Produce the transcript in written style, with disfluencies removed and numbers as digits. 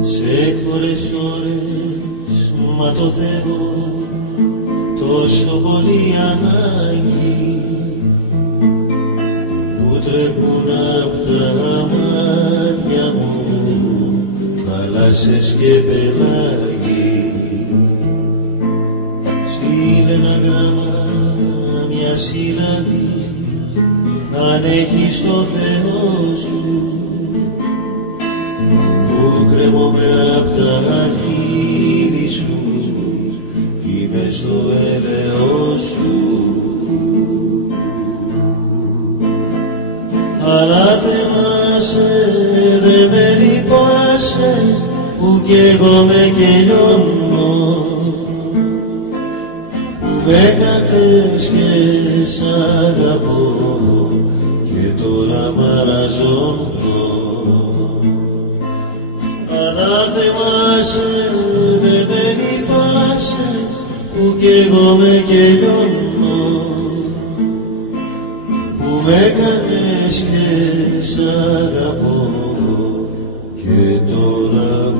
Σε χώρες ώρες ματωθεύω τόσο πολύ ανάγκη που τρέχουν απ' τα μάτια μου θάλασσες και πελάγι. Στείλε ένα γράμμα, μια σύλλαβη, αν έχεις το Θεό σου, που κρέμομαι απ' τα χείλη σου κι είμαι στο έλεος σου. Αλλά θυμάσαι, δε με λυπάσαι, που κι εγώ με κελιώνω, που με κατές και σ' αγαπώ και τώρα μαραζώνω. Αλλά θυμάσαι, δε με λυπάσαι, που κι εγώ με κελιώνω, που με κατές και σ' αγαπώ και τώρα